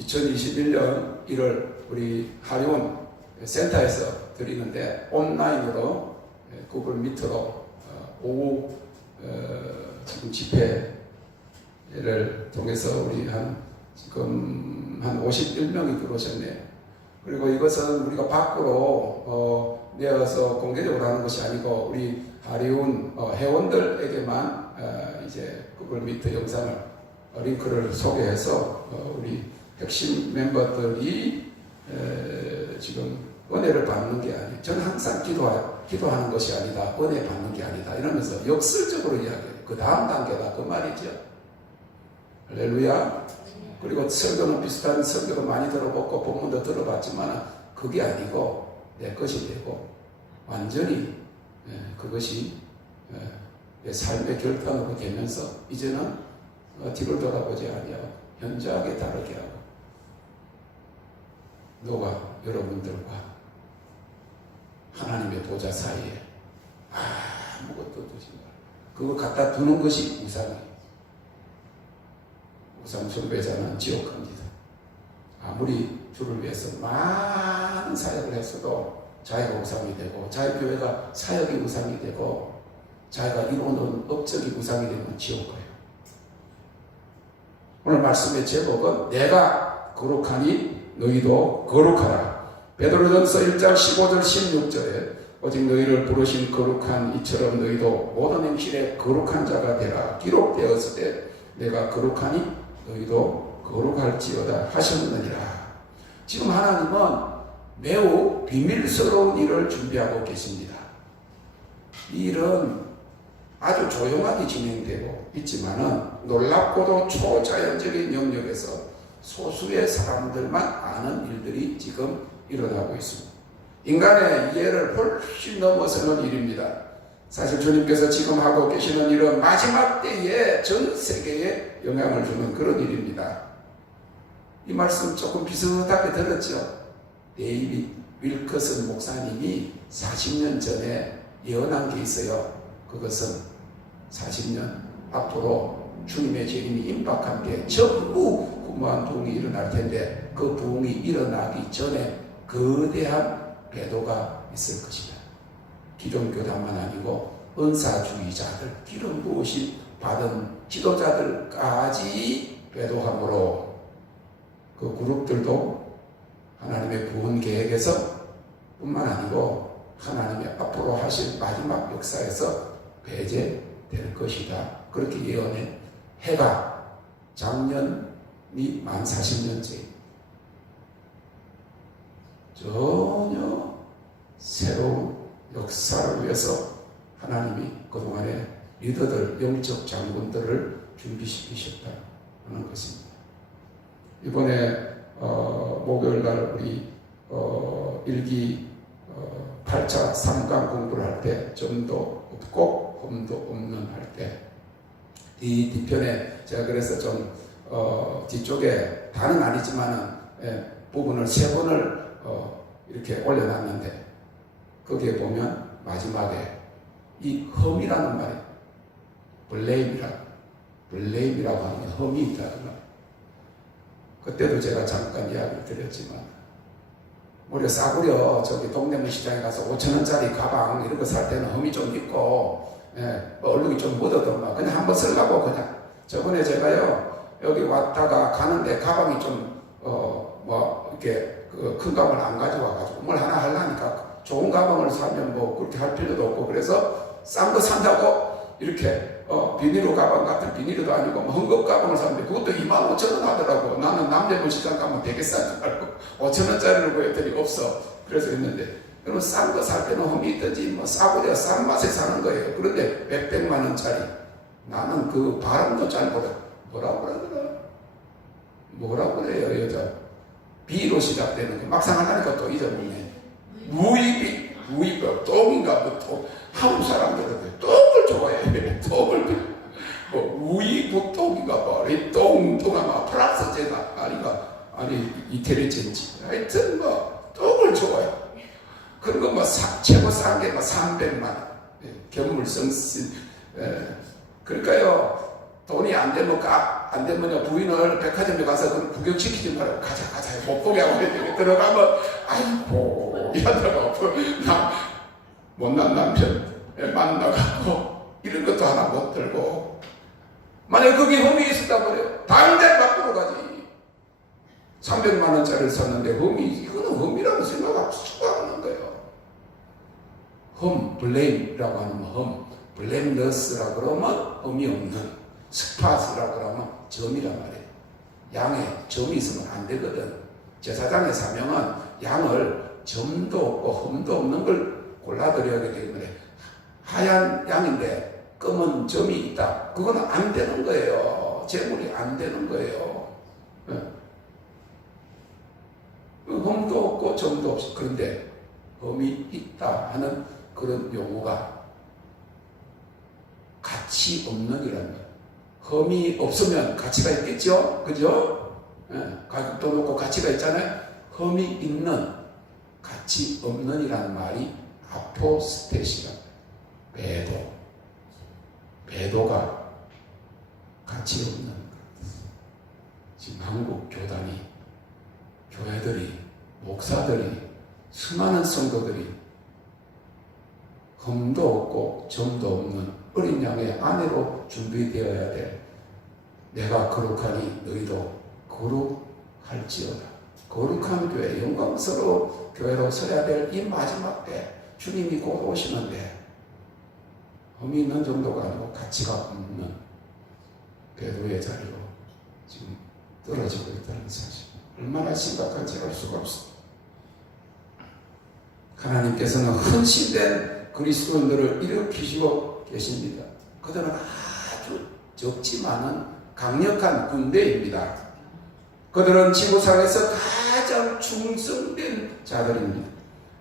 2021년 1월 우리 하리온 센터에서 드리는데 온라인으로 구글 미트로 오후 지금 집회를 통해서 우리 지금 한 51명이 들어오셨네요. 그리고 이것은 우리가 밖으로 내어서 공개적으로 하는 것이 아니고 우리 하리온 회원들에게만 이제 구글 미트 영상을 링크를 소개해서 우리 핵심 멤버들이 지금 은혜를 받는 게 아니에요. 저는 항상 기도하는 것이 아니다. 은혜 받는 게 아니다. 이러면서 역설적으로 이야기해요. 그 다음 단계가 그 말이죠. 할렐루야. 그리고 설교는 비슷한 설교도 많이 들어봤고 본문도 들어봤지만 그게 아니고 내 것이 되고 완전히 그것이 내 삶의 결단으로 되면서 이제는 뒤를 돌아보지 아니하고 현저하게 다르게 하고 너가 여러분들과 하나님의 보좌 사이에 아무것도 두지 마라. 그걸 갖다 두는 것이 우상이에요. 우상 숭배자는 지옥 갑니다. 아무리 주를 위해서 많은 사역을 했어도 자기가 우상이 되고 자기 교회가 사역이 우상이 되고 자기가 이루는 업적이 우상이 되면 지옥 가요. 오늘 말씀의 제목은 내가 거룩하니 너희도 거룩하라. 베드로전서 1장 15절 16절에 오직 너희를 부르신 거룩한 이처럼 너희도 모든 행실에 거룩한 자가 되라. 기록되었을 때 내가 거룩하니 너희도 거룩할지어다 하셨느니라. 지금 하나님은 매우 비밀스러운 일을 준비하고 계십니다. 이 일은 아주 조용하게 진행되고 있지만은 놀랍고도 초자연적인 영역에서 소수의 사람들만 아는 일들이 지금 일어나고 있습니다. 인간의 이해를 훨씬 넘어서는 일입니다. 사실 주님께서 지금 하고 계시는 일은 마지막 때에 전 세계에 영향을 주는 그런 일입니다. 이 말씀 조금 비슷하게 들었죠. 데이빗 윌커슨 목사님이 40년 전에 예언한 게 있어요. 그것은 40년 앞으로 주님의 재림이 임박한 때 전부 무한 부흥이 일어날 텐데 그 부흥이 일어나기 전에 거대한 배도가 있을 것이다. 기존교단만 아니고 은사주의자들, 기름 부으심 받은 지도자들까지 배도함으로 그 그룹들도 하나님의 구원 계획에서 뿐만 아니고 하나님의 앞으로 하실 마지막 역사에서 배제될 것이다. 그렇게 예언해. 해가 작년이 만 40년째 전혀 새로운 역사를 위해서 하나님이 그동안에 리더들, 영적 장군들을 준비시키셨다 하는 것입니다. 이번에 목요일날 우리 1기 8차 3강 공부를 할 때 점도 없고 홈도 없는 할 때 이 뒤편에 제가 그래서 좀 뒤쪽에 다는 아니지만은 부분을 3번을 이렇게 올려놨는데 거기에 보면 마지막에 이 흠이라는 말이 블레임이라고 하는 게 흠이 있다는 말. 그때도 제가 잠깐 이야기를 드렸지만 우리가 싸구려 저기 동대문 시장에 가서 5,000원짜리 가방 이런 거 살 때는 흠이 좀 있고 얼룩이 좀 묻어도 그냥 한번 쓰려고 그냥. 저번에 제가요 여기 왔다가 가는데 가방이 좀 이렇게 큰 가방을 안 가져와가지고 뭘 하나 하려니까 좋은 가방을 사면 뭐 그렇게 할 필요도 없고 그래서 싼 거 산다고 이렇게 비닐로 가방 같은 비닐도 아니고 헝겊 가방을 샀는데 그것도 25,000원 하더라고. 나는 남대문 시장 가면 되게 싼 줄 알고 5,000원짜리를 구했더니 없어. 그래서 했는데 그러면 싼 거 살 때는 흠이 있든지 뭐 싸구려 싼 맛에 사는 거예요. 그런데 몇백만 원짜리 나는 그 바람도 잘 뭐라고 그래요 여자 비로 시작되는 거 막상 하려니까 또 잊어버리네. 무이비 똥인가 뭐 한국 사람들은 똥을 좋아해. 똥을 우이부똥인가 봐. 이 똥아마 프랑스제나 아니 이태리제인지 하여튼 뭐 똥을 좋아해. 그런 거 뭐 최고 싼 게 뭐 300만 원 견물성신. 그러니까요 돈이 안 되면 안 되면 부인을 백화점에 가서 그 구경시키지 말고 가자 못 보게 하고 들어가면 아이고 이러다가 나 못난 남편 만나갖고 이런 것도 하나 못 들고 만약 거기 흠이 있었다 그래요. 당장 바꾸러 가지. 300만 원짜리를 샀는데 흠이 이거는 흠이라고 생각할 수가 없는 거예요. 흠, 블레임이라고 하면 흠, 블레임러스라고 그러면 흠이 없는, 스팟이라고 그러면 점이란 말이에요. 양에 점이 있으면 안 되거든. 제사장의 사명은 양을 점도 없고 흠도 없는 걸 골라드려야 하기 때문에 하얀 양인데 검은 점이 있다. 그건 안 되는 거예요. 재물이 안 되는 거예요. 흠도 없고 점도 없이. 그런데 흠이 있다 하는 그런 용어가 가치 없는이라는 거예요. 흠이 없으면 가치가 있겠죠? 그죠? 가격도 높고 가치가 있잖아요. 흠이 있는, 가치 없는이라는 말이 아포스테시라는 거예요. 배도가 가치 없는 것. 지금 한국 교단이, 교회들이, 목사들이, 수많은 성도들이 흠도 없고 점도 없는 어린 양의 아내로 준비되어야 될, 내가 거룩하니 너희도 거룩할지어다. 거룩한 교회, 영광스러운 교회로 서야 될 이 마지막 때 주님이 곧 오시는데 흠이 있는 정도가 아니고 가치가 없는 배도의 자리로 지금 떨어지고 있다는 사실, 얼마나 심각한지 알 수가 없습니다. 하나님께서는 헌신된 그리스도인들을 일으키시고 계십니다. 그들은 아주 적지만은 강력한 군대입니다. 그들은 지구상에서 가장 충성된 자들입니다.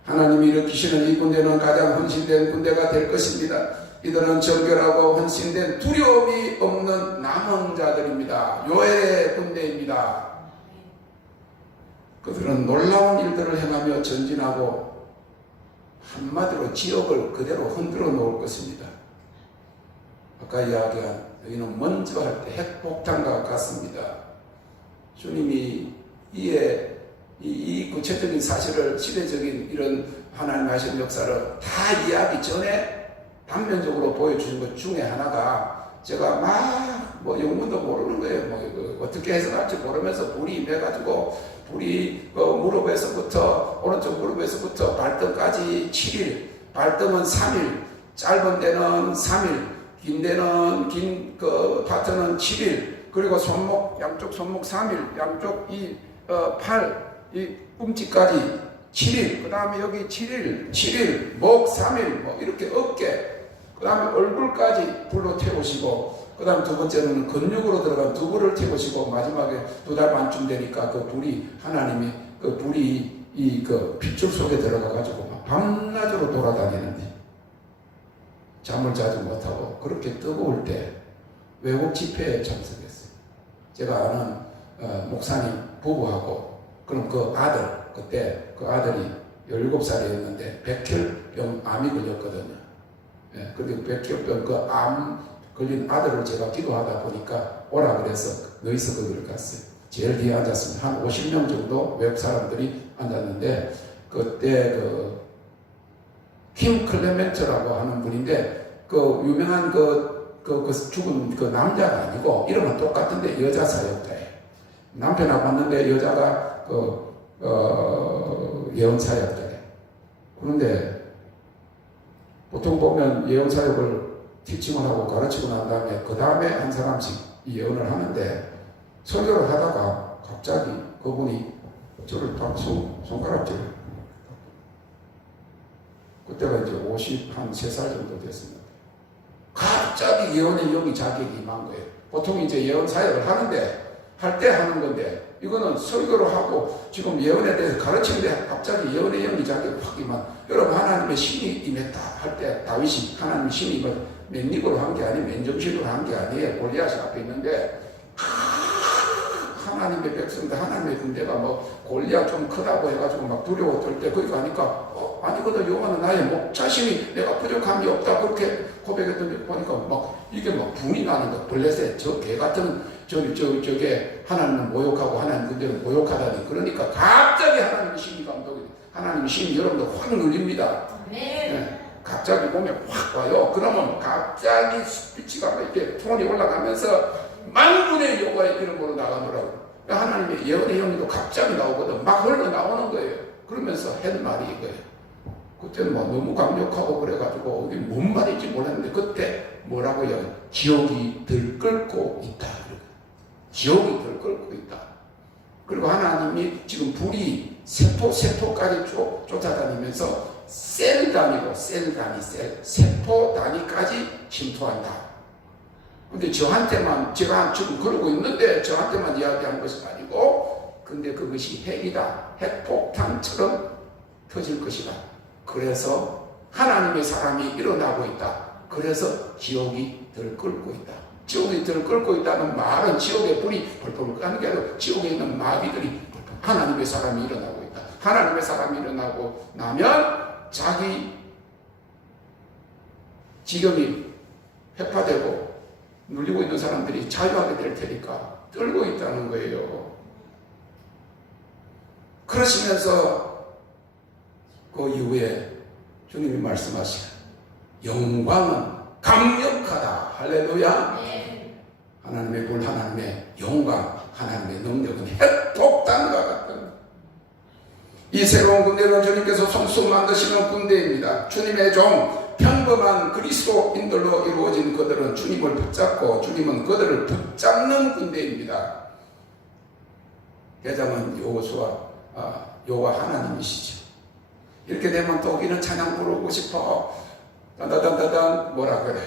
하나님이 일으키시는 이 군대는 가장 헌신된 군대가 될 것입니다. 이들은 정결하고 헌신된 두려움이 없는 남흥자들입니다. 요엘의 군대입니다. 그들은 놀라운 일들을 행하며 전진하고 한마디로 지역을 그대로 흔들어 놓을 것입니다. 아까 이야기한 너희는 먼저 할 때 핵폭탄과 같습니다. 주님이 이 구체적인 사실을, 시대적인 이런 하나님 하신 역사를 다 이해하기 전에 단면적으로 보여주신 것 중에 하나가, 제가 막 영문도 모르는 거예요. 어떻게 해석할지 모르면서 불이 임해가지고 불이 무릎에서부터, 오른쪽 무릎에서부터 발등까지 7일, 발등은 3일, 짧은 데는 3일, 긴 데는, 긴 파트는 7일, 그리고 손목, 양쪽 손목 3일, 양쪽 팔, 이 꿈치까지 7일, 그 다음에 여기 7일, 목 3일, 이렇게 어깨, 그 다음에 얼굴까지 불로 태우시고, 그 다음 두 번째는 근육으로 들어간 두부를 태우시고, 마지막에 2달 반쯤 되니까 그 불이, 하나님이 그 불이 그 핏줄 속에 들어가가지고 밤낮으로 돌아다니는데 잠을 자지 못하고 그렇게 뜨거울 때 외국 집회에 참석했어요. 제가 아는 목사님 부부하고, 그럼 그 아들, 그때 그 아들이 17살이었는데 백혈병 암이 걸렸거든요. 근데 백혈병 그 암 걸린 아들을 제가 기도하다 보니까 오라 그래서 너희서 거기를 갔어요. 제일 뒤에 앉았습니다. 한 50명 정도 외국 사람들이 앉았는데, 그때 킴 클레멘트라고 하는 분인데, 그 유명한 죽은 그 남자가 아니고 이름은 똑같은데 여자 사역자예요. 남편하고 왔는데 여자가 예언 사역자예요. 그런데 보통 보면 예언 사역을 티칭을 하고 가르치고 난 다음에 그 다음에 한 사람씩 예언을 하는데, 설교를 하다가 갑자기 그분이 저를 딱 손가락질을, 그때가 이제 53살 정도 됐습니다. 갑자기 예언의 영이 자기에게 임한 거예요. 보통 이제 예언 사역을 하는데, 할 때 하는 건데, 이거는 설교를 하고 지금 예언에 대해서 가르치는데 갑자기 예언의 영이 자기에게 확 임한. 여러분, 하나님의 신이 임했다 할 때 다윗이 하나님의 신이 임을 맨입으로 한 게 아니에요. 맨정신으로 한 게 아니에요. 골리앗이 앞에 있는데 하나 하나님의 백성들, 하나님의 군대가 뭐 골리앗 좀 크다고 해가지고 막 두려워 떨 때 거기 가니까 아니거든, 여호와는 나의 목자심이 내가 부족함이 없다 그렇게 고백했더니 보니까 막 이게 막 분이 나는 거. 블레셋 저 개 같은 저게 하나님을 모욕하고 하나님 군대를 모욕하다니. 그러니까 갑자기 하나님의 신이 감독이, 하나님의 신이 여러분들 확 눌립니다. 네. 갑자기 보면 확 와요. 그러면 갑자기 빛이가 이렇게 톤이 올라가면서 만군의 여호와의 이름으로 나가노라고. 하나님의 예언의 영도 갑자기 나오거든. 막 흘러나오는 거예요. 그러면서 한 말이 이거예요. 그때는 뭐 너무 강력하고 그래가지고 이게 뭔 말인지 몰랐는데 그때 뭐라고요? 지옥이 들끓고 있다. 지옥이 들끓고 있다. 그리고 하나님이 지금 불이 세포까지 쫓아다니면서 셀 단위로 세포 단위까지 침투한다. 근데 저한테만, 제가 지금 그러고 있는데 저한테만 이야기한 것이 아니고, 근데 그것이 핵이다. 핵폭탄처럼 터질 것이다. 그래서 하나님의 사람이 일어나고 있다. 그래서 지옥이 들끓고 있다. 지옥이 들끓고 있다는 말은 지옥의 불이 펄펄 끄는 게 아니라 지옥에 있는 마귀들이 하나님의 사람이 일어나고 있다. 하나님의 사람이 일어나고 나면 자기 지경이 회파되고 눌리고 있는 사람들이 자유하게 될 테니까 떨고 있다는 거예요. 그러시면서 그 이후에 주님이 말씀하시는 영광은 강력하다. 할렐루야. 네. 하나님의 불, 하나님의 영광, 하나님의 능력은 핵폭탄과 같은 이 새로운 군대는 주님께서 손수 만드시는 군대입니다. 주님의 종, 평범한 그리스도인들로 이루어진 그들은 주님을 붙잡고 주님은 그들을 붙잡는 군대입니다. 대장은 여호와 하나님이시죠. 이렇게 되면 또 우리는 찬양 부르고 싶어. 단단단단 뭐라 그래?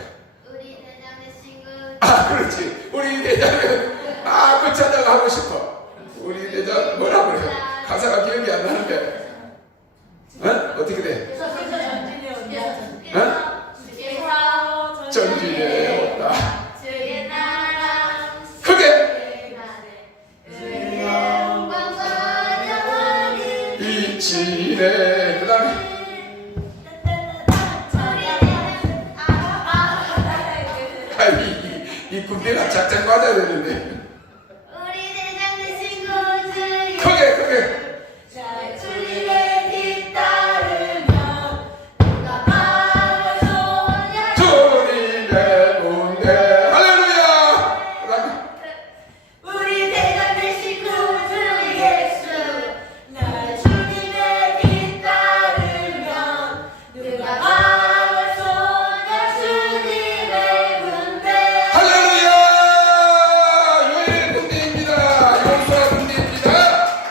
우리 대장 되신 분. 그렇지. 우리 대장은 그 찬양 하고 싶어. 우리 대장 뭐라 그래? 가사가 기억이 안 나는데. 어떻게 돼? 전진해 온다. 크게 빛이네. 그 다음에 이 군대가 작작 맞아야 되는데. 우리 대장 되신 곳을 크게 주님의 뒤따르며 누가 바로 손을 주님의 군대. 할렐루야. 그 다음에 우리 대장 되신 구주 예수 나 주님의 뒤따르며 누가 바로 손을 주님의 군대. 할렐루야! 요의 군대입니다. 용서의 군대입니다.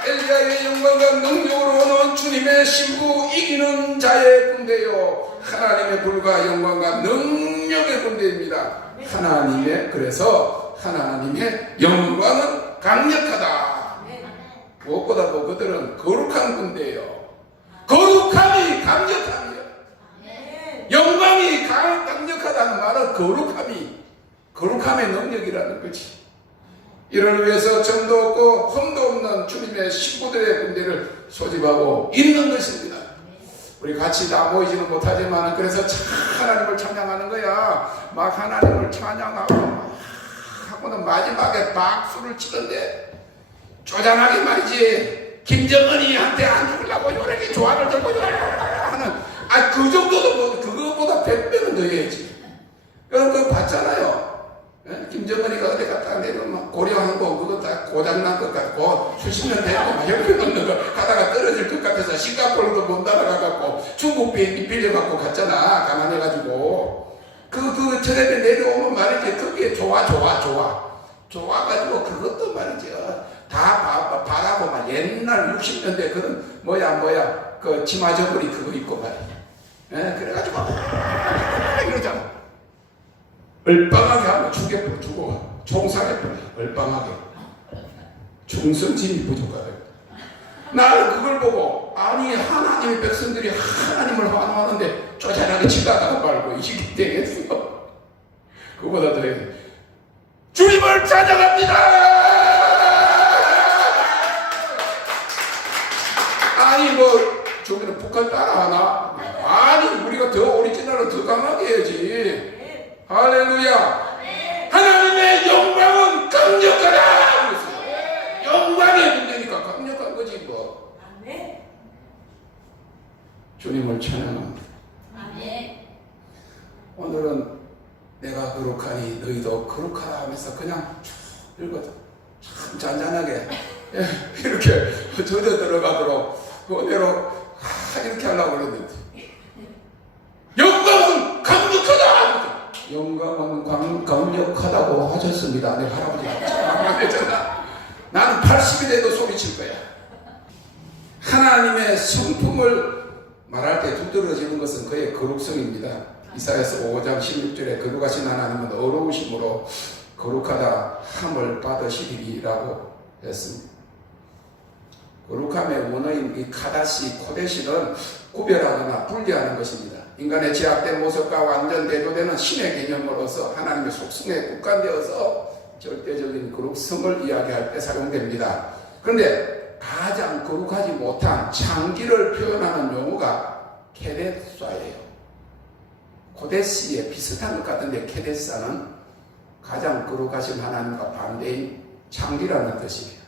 엘리야의 영광과 능력으로 오는 주님의 신부 이기는 자의 군대요. 하나님의 불과 영광과 능력의 군대입니다. 그래서 하나님의 영광은 강력하다. 무엇보다도 그들은 거룩한 군대예요. 거룩함이 강력함이에요. 영광이 강력하다는 말은 거룩함의 능력이라는 거지. 이를 위해서 점도 없고 흠도 없는 주님의 신부들의 군대를 소집하고 있는 것입니다. 우리 같이 다 모이지는 못하지만 그래서 하나님을 찬양하는 거야. 막 하나님을 찬양하고 하고는 마지막에 박수를 치던데 쪼잔하게 말이지. 김정은이한테 안 죽으려고 요렇게 조화를 들고 하는 그 정도도 뭐 그거보다 100배는 더 해야지. 그거 봤잖아요. 김정은이가 어디 갔다 내려오면 고려항공 그거 다 고장난 것 같고 수십 년 되고 막 옆에 놓는 거 가다가 떨어질 것 같아서 싱가포르도 못 날아가갖고 중국 비행기 빌려갖고 갔잖아. 감안해가지고 그 텔레비에 내려오면 말이지 그게 좋아가지고 그것도 말이지 다 바라고 막 옛날 60년대 그런 그 치마 저고리 그거 입고 말이야. 그래가지고 이러잖아. 얼빵하게 하면 죽어. 총살해버려. 얼빵하게. 충성심이 부족하다. 나는 그걸 보고 아니 하나님의 백성들이 하나님을 환호하는데 쪼잔하게 치다가 말고 이게 되겠어. 그보다 더 주님을 찬양합니다. 걸 따라하나? 아니, 우리가 더 오리지널로 더 강하게 해야지. 할렐루야. 하나님의 영광은 강력하다. 영광의 문제니까 강력한 거지 뭐. 주님을 찬양합니다. 오늘은 내가 거룩하니 너희도 거룩하라 하면서 그냥 쭉 읽어도 참 잔잔하게 이렇게 젖어 들어가도록 은혜로 이렇게 하려고 그랬는데, 영광은 강력하다. 영광은 강력하다고 하셨습니다. 내 할아버지가 참 했잖아. 나는 80이 돼도 소리칠 거야. 하나님의 성품을 말할 때 두드러지는 것은 그의 거룩성입니다. 이사야서 5장 16절에 거룩하신 하나님은 어려우심으로 거룩하다 함을 받으시리라고 했습니다. 거룩함의 원어인 이 카다시, 코데시는 구별하거나 분리하는 것입니다. 인간의 제약된 모습과 완전 대조되는 신의 개념으로서 하나님의 속성에 국한되어서 절대적인 거룩성을 이야기할 때 사용됩니다. 그런데 가장 거룩하지 못한 창기를 표현하는 용어가 케데사예요. 코데시에 비슷한 것 같은데 케데사는 가장 거룩하신 하나님과 반대인 창기라는 뜻이에요.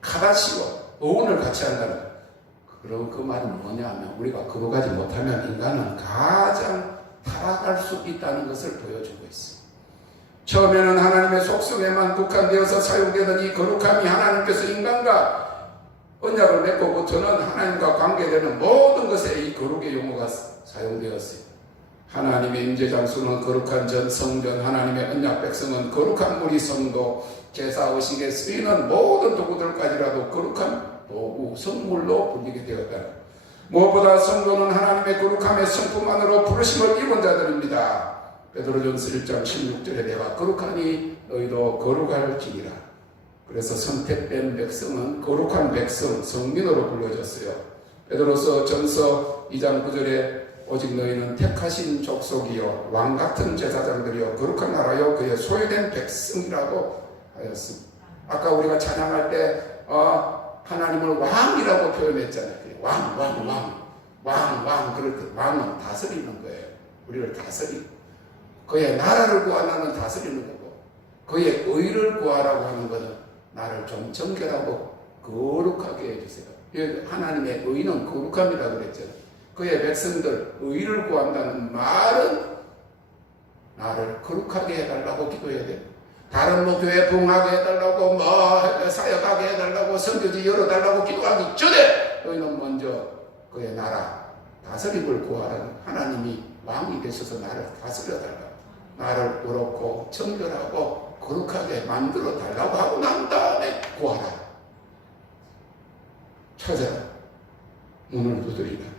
카다시와 어원을 같이 한다는 거예요. 그럼 그 말이 뭐냐면 우리가 거룩하지 못하면 인간은 가장 타락할 수 있다는 것을 보여주고 있어요. 처음에는 하나님의 속성에만 국한되어서 사용되던 이 거룩함이 하나님께서 인간과 언약을 맺고부터는 하나님과 관계되는 모든 것에 이 거룩의 용어가 사용되었어요. 하나님의 임재 장소는 거룩한 전 성전, 하나님의 언약 백성은 거룩한 무리 성도, 제사 의식에 쓰이는 모든 도구들까지라도 거룩한 도구, 성물로 불리게 되었다. 무엇보다 성도는 하나님의 거룩함의 성품만으로 부르심을 입은 자들입니다. 베드로전서 1장 16절에 내가 거룩하니 너희도 거룩할지니라. 그래서 선택된 백성은 거룩한 백성, 성민으로 불러졌어요. 베드로서 전서 2장 9절에 오직 너희는 택하신 족속이요 왕같은 제사장들이요 거룩한 나라요 그의 소유된 백성이라고 하였습니다. 아까 우리가 찬양할 때 하나님을 왕이라고 표현했잖아요. 왕. 그럴 때 왕은 다스리는 거예요. 우리를 다스리고 그의 나라를 구하라는 다스리는 거고, 그의 의를 구하라고 하는 것은 나를 좀 정결하고 거룩하게 해주세요. 하나님의 의는 거룩함이라고 그랬잖아요. 그의 백성들 의를 구한다는 말은 나를 거룩하게 해달라고 기도해야 돼. 다른 교회 부흥하게 해달라고 사역하게 해달라고 선교지 열어달라고 기도하기 전에 너희는 먼저 그의 나라 다스림을 구하라는, 하나님이 왕이 되셔서 나를 다스려달라고, 나를 의롭고 정결하고 거룩하게 만들어 달라고 하고 난 다음에 구하라. 찾아라. 문을 두드리라.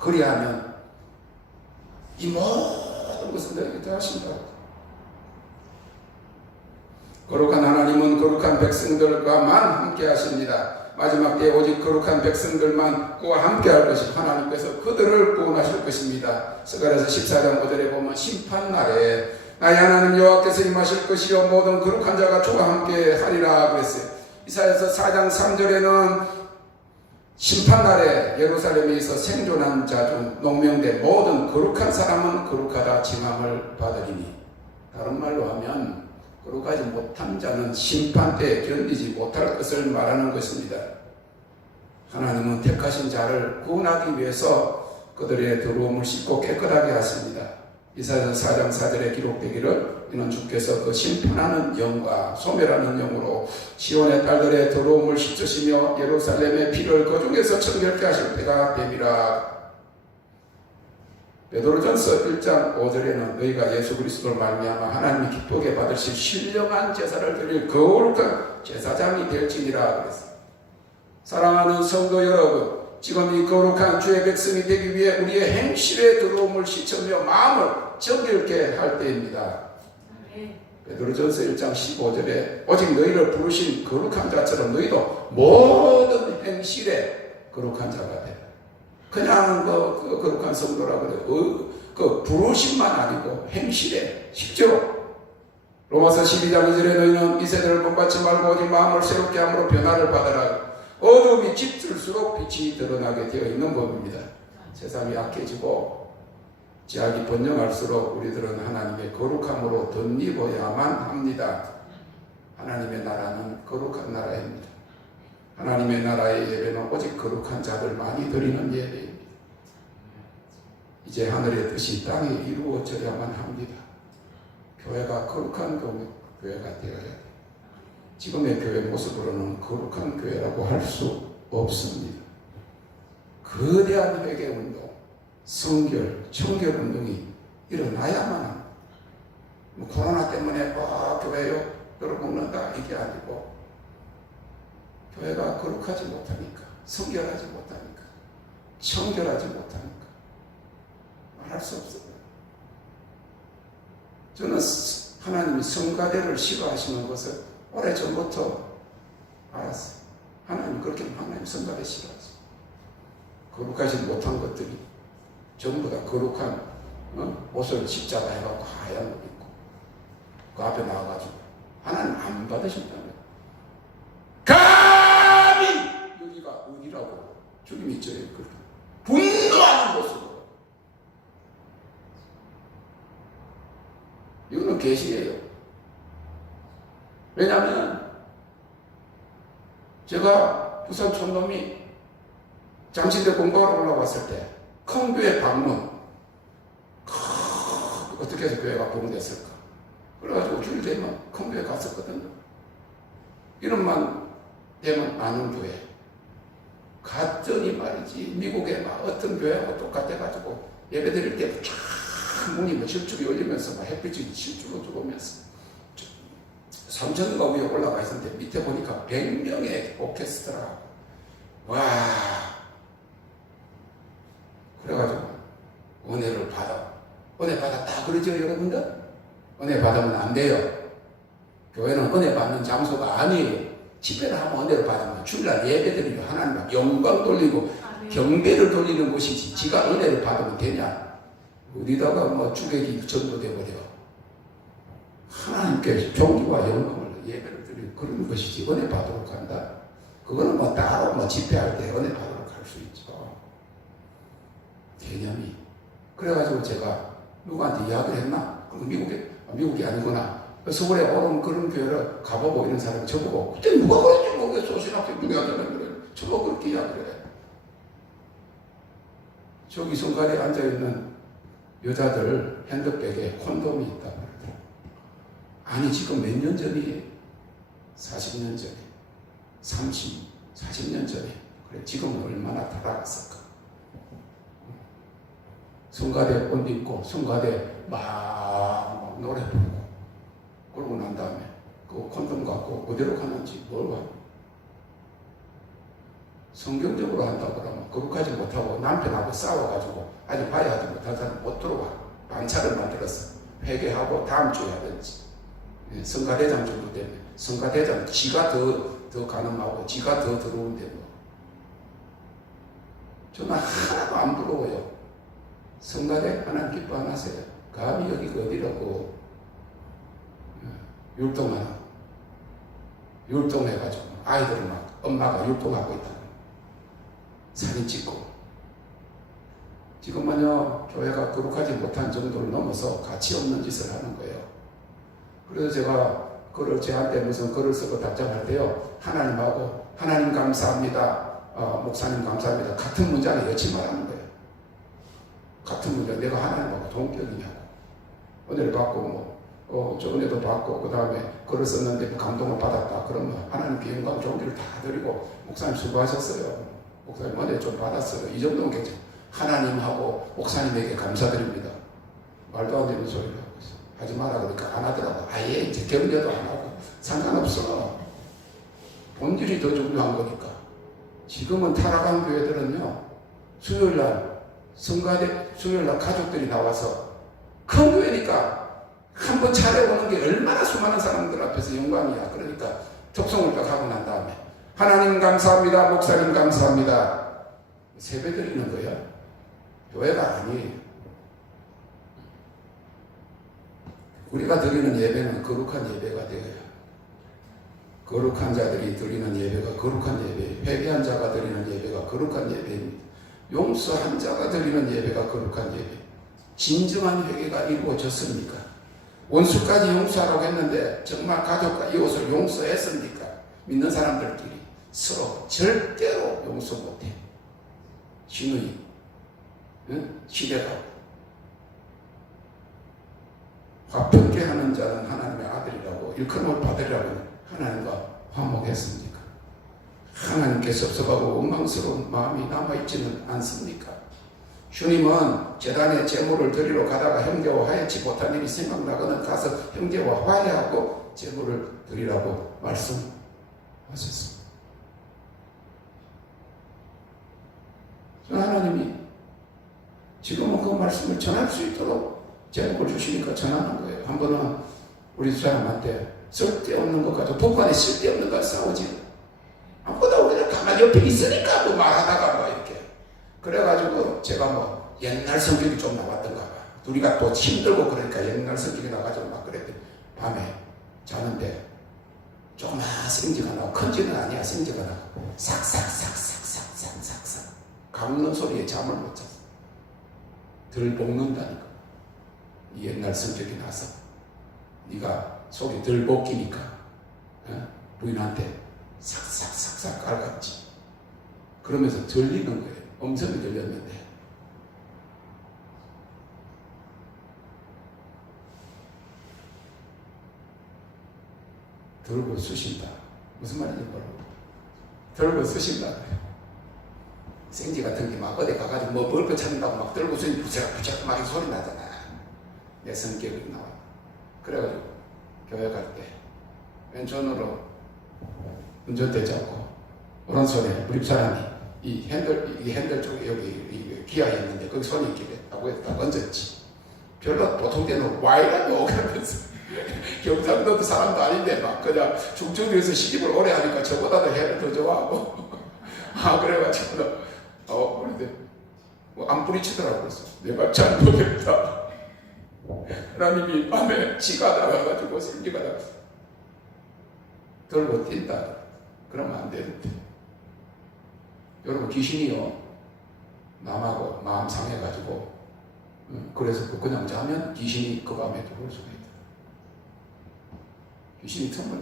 그리하면 이 모든 것을 너희에게 하신다고. 거룩한 하나님은 거룩한 백성들과만 함께 하십니다. 마지막 때에 오직 거룩한 백성들만 그와 함께 할 것이 하나님께서 그들을 구원하실 것입니다. 스가랴서 14장 5절에 보면 심판날에 나의 하나님 여호와께서 임하실 것이요 모든 거룩한 자가 주와 함께 하리라 그랬어요. 이사야서 4장 3절에는 심판날에 예루살렘에서 생존한 자 중 농명된 모든 거룩한 사람은 거룩하다 칭함을 받으리니, 다른 말로 하면 거룩하지 못한 자는 심판 때에 견디지 못할 것을 말하는 것입니다. 하나님은 택하신 자를 구원하기 위해서 그들의 더러움을 씻고 깨끗하게 하십니다. 이사야서 4장 4절에 기록되기를 이는 주께서 그 심판하는 영과 소멸하는 영으로 시온의 딸들의 더러움을 씻으시며 예루살렘의 피를 그 중에서 청결케 하실 때가 됨이라. 베드로전서 1장 5절에는 너희가 예수 그리스도를 말미암아 하나님이 기쁘게 받으실 신령한 제사를 드릴 거룩한 제사장이 될지니라 그랬어요. 사랑하는 성도 여러분, 지금 이 거룩한 주의 백성이 되기 위해 우리의 행실의 더러움을 씻으며 마음을 정결케 할 때입니다. 베드로전서 1장 15절에 오직 너희를 부르신 거룩한 자처럼 너희도 모든 행실에 거룩한 자가 돼. 그냥 그 거룩한 성도라 그래요. 그 부르심만 아니고 행실에 실제로. 로마서 12장 2절에 너희는 이 세대를 본받지 말고 오직 마음을 새롭게 함으로 변화를 받아라. 어둠이 짙을수록 빛이 드러나게 되어 있는 법입니다. 세상이 약해지고 지약이 번영할수록 우리들은 하나님의 거룩함으로 덧입어야만 합니다. 하나님의 나라는 거룩한 나라입니다. 하나님의 나라의 예배는 오직 거룩한 자들만이 드리는 예배입니다. 이제 하늘의 뜻이 땅에 이루어져야만 합니다. 교회가 거룩한 교회가 되어야 돼요. 지금의 교회 모습으로는 거룩한 교회라고 할 수 없습니다. 거대한 회개운동, 성결, 청결 운동이 일어나야만 합니다. 뭐 코로나 때문에 교회요 들어먹는다 이게 아니고 교회가 거룩하지 못하니까, 성결하지 못하니까, 청결하지 못하니까 말할 수 없어요. 저는 하나님이 성가대를 싫어하시는 것을 오래전부터 알았어요. 하나님 그렇게 하나님 성가대 싫어하세요. 거룩하지 못한 것들이 전부 다 거룩한 옷을 십자가 해갖고 하얀 옷 입고 그 앞에 나와가지고 하나님 안 받으신다며. 감히 여기가 어디라고 주님이 저에 그렇게 분노하는 모습으로. 이거는 계시예요. 왜냐하면 제가 부산 촌놈이 장신대 공부하러 올라왔을 때 큰 교회 방문 어떻게 해서 교회가 봉됐을까. 그래가지고 주일 되면 큰 교회 갔었거든요. 이름만 되면 아는 교회. 갔더니 말이지 미국에 막 어떤 교회하고 똑같아가지고 예배 드릴 때 쫙 문이 뭐 실축이 열리면서 막 햇빛이 실축으로 들어오면서 3천가 위에 올라가 있었는데 밑에 보니까 100명의 오케스트라. 와. 그래가지고 은혜를 받아. 은혜 받았다 그러죠 여러분들? 은혜 받으면 안 돼요. 교회는 은혜 받는 장소가 아니에요. 집회를 하면 은혜를 받으면 주일날 예배 드리고 하나님 영광 돌리고 경배를 돌리는 곳이지. 지가 은혜를 받으면 되냐? 어디다가 뭐 주객이 전도되고 돼요. 하나님께 존귀와 영광을 예배를 드리고 그런 것이지. 은혜 받도록 한다. 그거는 뭐 따로 뭐 집회할 때 은혜 받도록 할 수 있죠. 개념이. 그래가지고 제가 누구한테 이야기를 했나? 미국이 아니구나. 서울에 오는 그런 교회를 가보고 이런 사람이 저보고 그때 누가 그랬지 모르겠어. 신학교 중요하다는 그래. 저보고 그렇게 이야기를 해. 저기 성가대에 앉아있는 여자들 핸드백에 콘돔이 있다고 그러더라고요. 아니 지금 몇 년 전이에요? 40년 전에. 40년 전에. 그래 지금은 얼마나 달아갔을까. 성가대 옷 입고 성가대 막 노래 부르고 그러고 난 다음에 그 콘돔 갖고 어디로 가는지 뭘 가. 성경적으로 한다고 그러면 거룩하지 못하고 남편하고 싸워가지고 아직 봐야 하지 못한 사람 못 들어와. 반차를 만들었어. 회개하고 다음 주에 하든지. 성가대장 정도 때문에 성가대장 지가 더 가늠하고 지가 더 들어온대 뭐. 저는 하나도 안 부러워요. 성가대 하나님 기뻐 안 하세요. 감히 여기가 어디라고 율동해가지고 아이들은 막 엄마가 율동하고 있다고 사진 찍고. 지금은요 교회가 거룩하지 못한 정도를 넘어서 가치 없는 짓을 하는 거예요. 그래서 제가 글을 제한테 무슨 글을 쓰고 답장할 때요 하나님하고 하나님 감사합니다, 목사님 감사합니다 같은 문장에 여치 말하는 거예요. 같은 문장. 내가 하나님하고 동격이냐고. 은혜를 받고 저번에도 받고 그 다음에 글을 썼는데 감동을 받았다. 그러면 하나님께 영광 존귀를 다 드리고 목사님 수고하셨어요. 목사님 은혜 좀 받았어요. 이 정도는 괜찮아요. 하나님하고 목사님에게 감사드립니다. 말도 안 되는 소리를 하고 있어. 하지 마라 그러니까 안 하더라고. 아예 이제 견뎌도 안 하고 상관없어. 본질이 더 중요한 거니까. 지금은 타락한 교회들은요 수요일날 성가대 수요일날 가족들이 나와서 큰 교회니까 한 번 차려오는 게 얼마나 수많은 사람들 앞에서 영광이야. 그러니까 접송을 딱 하고 난 다음에 하나님 감사합니다, 목사님 감사합니다 세배 드리는 거야. 교회가 아니에요. 우리가 드리는 예배는 거룩한 예배가 되어요. 거룩한 자들이 드리는 예배가 거룩한 예배예요. 회개한 자가 드리는 예배가 거룩한 예배입니다. 용서한 자가 드리는 예배가 거룩한 예배. 진정한 회개가 이루어졌습니까? 원수까지 용서하라고 했는데 정말 가족과 이웃을 용서했습니까? 믿는 사람들끼리 서로 절대로 용서 못해. 신의, 시대가 화평케 하는 자는 하나님의 아들이라고 일컬음을 받으리라고 하나님과 화목했습니까? 하나님께 섭섭하고 원망스러운 마음이 남아있지는 않습니까? 주님은 제단에 제물을 드리러 가다가 형제와 화해치 못한 일이 생각나거든 가서 형제와 화해하고 제물을 드리라고 말씀하셨습니다. 하나님이 지금은 그 말씀을 전할 수 있도록 제목을 주시니까 전하는 거예요. 한 번은 우리 사람한테 쓸데없는 것 가지고 북한에 쓸데없는 것 싸우지. 아무거나 우리가 가만히 옆에 있으니까 뭐 말하다가 뭐 이렇게. 그래가지고 제가 뭐 옛날 성격이 좀 나왔던가 봐. 우리가 또 힘들고 그러니까 옛날 성격이 나가지고 막 그랬더니 밤에 자는데 조그만 생지가 나고 큰 지는 아니야. 생지가 나고 삭삭삭삭삭삭삭삭 감는 소리에 잠을 못 잤어. 덜 볶는다니까. 이 옛날 성격이 나서 네가 속이 덜 볶이니까 부인한테 삭삭삭삭 깔았지. 그러면서 들리는 거예요. 음성이 들렸는데 들고 쓰신다. 무슨 말인지 모르고 들고 쓰신다. 생지 같은 게 막 어디 가가지고 뭐 먹을 거 찾는다고 막 들고 쓰니 부쩍부쩍 막 소리 나잖아. 내 성격이 나와. 그래가지고 교회 갈 때 왼손으로 운전대 잡고 오른손에 우리 사람이 이 핸들 쪽에 여기 이 기아에 있는데 거기 손이 있길래 하고 딱 얹었지. 별로 보통 때는 와이라고 오가면서 경상도도 사람도 아닌데 막 그냥 중청도에서 시집을 오래 하니까 저보다도 해를 더 좋아하고 그래가지고 그런데 뭐 안 부딪히더라고. 그래서 내가 잘못했다. 하나님이 밤에 지가 나가가지고 생기가 나갔어. 들고 뛴다. 그러면 안 되는데. 여러분 귀신이요 남하고 마음 상해가지고 그래서 그냥 자면 귀신이 그 밤에 들어올 수가 있다. 귀신이 정말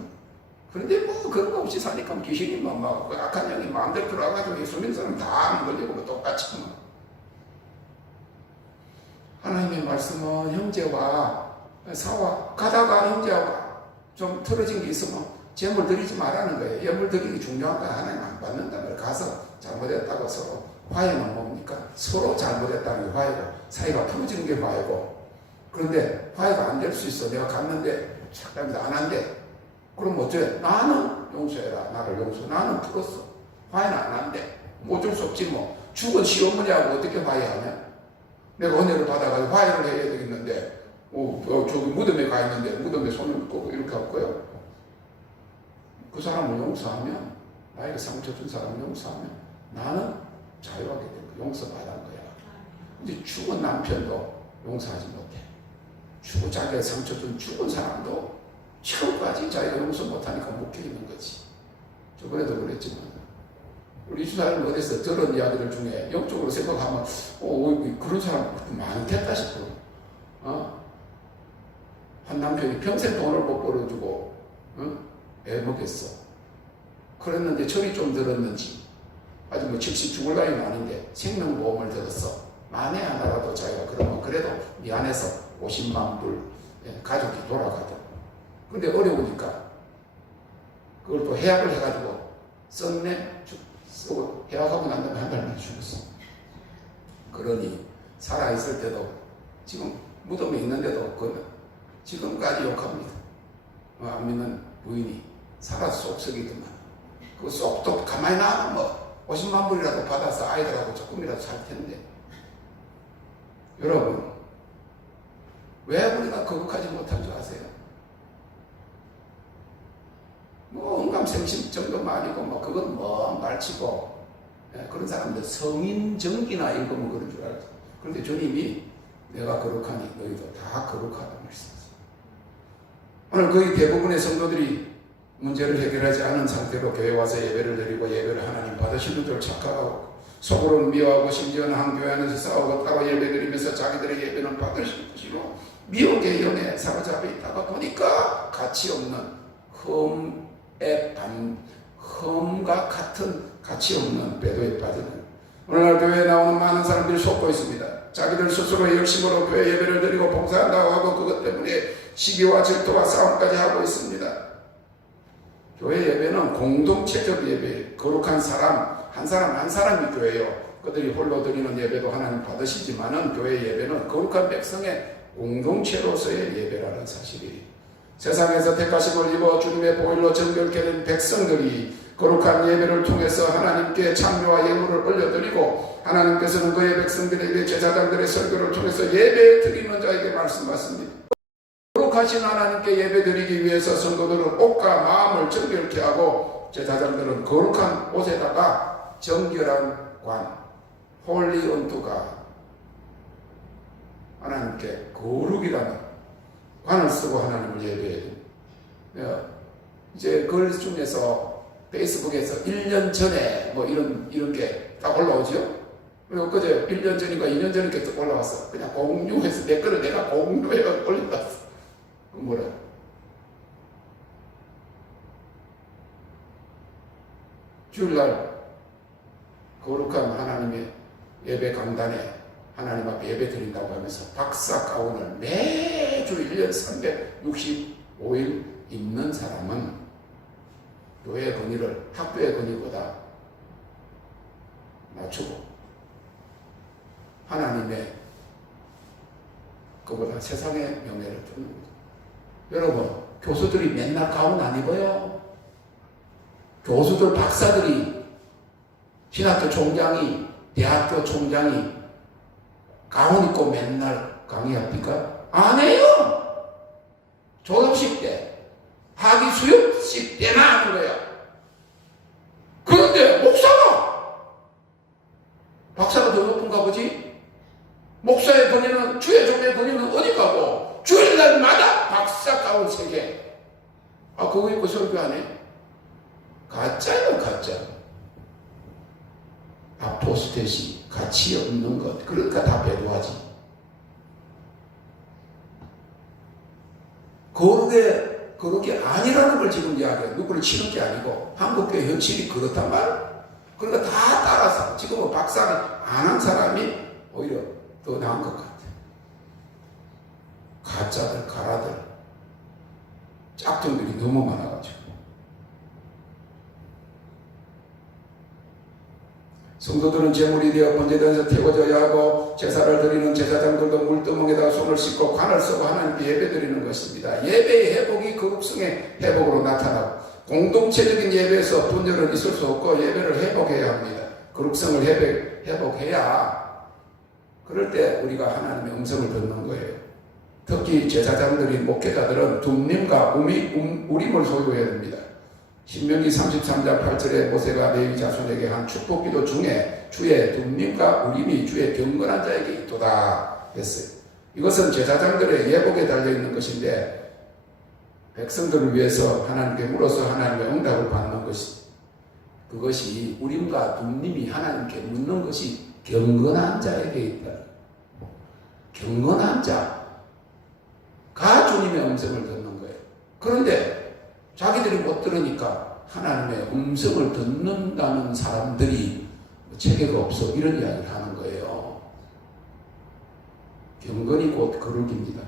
그런데 뭐 그런 거 없이 사니까 귀신이 막 악한 영이 마음대로 들어와가지고 예수 믿는 사람 다 걸리고 뭐 똑같이 뭐. 하나님의 말씀은 형제와 사와 가다가 형제와 좀 틀어진 게 있으면 제물 드리지 말라는 거예요. 예물 드리기 중요한 거 하나님 안 받는다. 가서 잘못했다고 서로 화해는 뭡니까? 서로 잘못했다는 게 화해고 사이가 풀어지는 게 화해고. 그런데 화해가 안 될 수 있어. 내가 갔는데 착각합니다. 안 한대. 그럼 어째? 나는 용서해라. 나를 용서. 나는 풀었어. 화해는 안 한대. 뭐 어쩔 수 없지 뭐. 죽은 시어머니하고 어떻게 화해하냐? 내가 은혜를 받아가지고 화해를 해야 되겠는데 저기 무덤에 가 있는데 무덤에 손을 꽂고 이렇게 할 거예요. 그 사람을 용서하면 나에게 상처 준 사람을 용서하면 나는 자유하게 되고 용서받은 거야. 근데 죽은 남편도 용서하지 못해. 자기가 상처 준 죽은 사람도 처음까지 자기가 용서 못하니까 묶여있는 거지. 저번에도 그랬지만 우리 주사님 어디서 들은 이야기들 중에 영적으로 생각하면 그런 사람 많겠다 싶어. 한 남편이 평생 돈을 못 벌어주고 애 먹였어. 그랬는데 철이 좀 들었는지 아직 뭐 즉시 죽을 나이는 아닌데 생명보험을 들었어. 만에 하나라도 자기가 그러면 그래도 미안해서 50만 불 가족이 돌아가도. 근데 어려우니까 그걸 또 해약을 해가지고 썼네. 쓰고 해약하고 난 다음에 한 달 만에 죽었어. 그러니 살아있을 때도 지금 무덤에 있는데도 지금까지 욕합니다. 안 믿는 부인이 살아서 쏙썩이더만 그 쏙도 가만히 놔두면 뭐 50만 불이라도 받아서 아이들하고 조금이라도 살 텐데. 여러분 왜 우리가 거룩하지 못한 줄 아세요? 뭐 언감생심 정도만 아니고 뭐 그건 뭐 말치고 그런 사람들 성인 정기나 읽으면 그런 줄 알죠. 그런데 주님이 내가 거룩하니 너희도 다 거룩하다고 말씀하세요. 오늘 거의 대부분의 성도들이 문제를 해결하지 않은 상태로 교회 와서 예배를 드리고 예배를 하나님 받으시는 줄 착각하고 속으로는 미워하고 심지어는 한 교회 안에서 싸우고 따로 예배 드리면서 자기들의 예배는 받으시는 것이로 미혹의 영에 사로잡혀 있다가 보니까 가치 없는 흠과 같은 가치 없는 배도에 빠지는 오늘날 교회에 나오는 많은 사람들이 속고 있습니다. 자기들 스스로의 열심으로 교회 예배를 드리고 봉사한다고 하고 그것 때문에 시기와 질투와 싸움까지 하고 있습니다. 교회 예배는 공동체적 예배, 거룩한 사람 한 사람이 교회요. 그들이 홀로 드리는 예배도 하나님 받으시지만은 교회 예배는 거룩한 백성의 공동체로서의 예배라는 사실이 세상에서 택하심을 입어 주님의 보혈로 정결케 된 백성들이 거룩한 예배를 통해서 하나님께 찬미와 예물을 올려드리고 하나님께서는 그의 백성들에게 제사장들의 설교를 통해서 예배 드리는 자에게 말씀하십니다. 거룩하신 하나님께 예배 드리기 위해서 성도들은 옷과 마음을 정결케 하고 제사장들은 거룩한 옷에다가 정결한 관, 홀리 언투가 하나님께 거룩이라는 관을 쓰고 하나님을 예배해요. 이제 글 중에서 페이스북에서 1년 전에 뭐 이런 게 딱 올라오죠. 그리고 그제 1년 전인가 2년 전인가 또 올라왔어. 그냥 공유해서 내 거를 내가 공유해서 올려놨어. 그 뭐래? 주일날 거룩한 하나님의 예배 강단에 하나님 앞에 예배 드린다고 하면서 박사 가운을 매주 1년 365일 입는 사람은 교회의 권위를 학교의 권위보다 낮추고 하나님의 그보다 세상의 명예를 두는 거죠. 여러분, 교수들이 맨날 가운 안 입어요. 교수들 박사들이 신학교 총장이 대학교 총장이 가운 입고 맨날 강의합니까? 안 해요. 졸업식 때, 학위 수료식 때나 하는 거야. 그런데 박사가 더 높은가 보지? 목사의 권위는, 주의 종의 권위는 어디 가고 주일날마다 박사 가운 3개. 아, 그거 입고 설교 안 해? 가짜예요, 가짜. 아포스테시, 가치 없는 것. 그러니까 다 배도하지. 거룩이 아니라는 걸 지금 이야기해요. 누구를 치는 게 아니고 한국교회 현실이 그렇단 말. 그러니까 다 따라서 지금은 박사를 안 한 사람이 오히려 더 나은 것 같아. 가짜들, 가라들, 짝퉁들이 너무 많아가지고. 성도들은 제물이 되어 번제단에서 태워져야 하고 제사를 드리는 제사장들도 물두멍에다가 손을 씻고 관을 쓰고 하나님께 예배 드리는 것입니다. 예배의 회복이 거룩성의 회복으로 나타나고 공동체적인 예배에서 분열은 있을 수 없고 예배를 회복해야 합니다. 거룩성을 회복해야 그럴 때 우리가 하나님의 음성을 듣는 거예요. 특히 제사장들이 목회자들은 둠님과 우림을 소유해야 됩니다. 신명기 33장 8절에 모세가 레위 자손에게 한 축복기도 중에 주의 둠님과 우림이 주의 경건한 자에게 있도다 했어요. 이것은 제사장들의 예복에 달려있는 것인데 백성들을 위해서 하나님께 물어서 하나님의 응답을 받는 것이 그것이 우림과 둠님이 하나님께 묻는 것이 경건한 자에게 있다. 경건한 자가 주님의 음성을 듣는 거예요. 그런데 자기들이 못 들으니까 하나님의 음성을 듣는다는 사람들이 체계가 없어 이런 이야기를 하는 거예요. 경건이 곧 거룩입니다.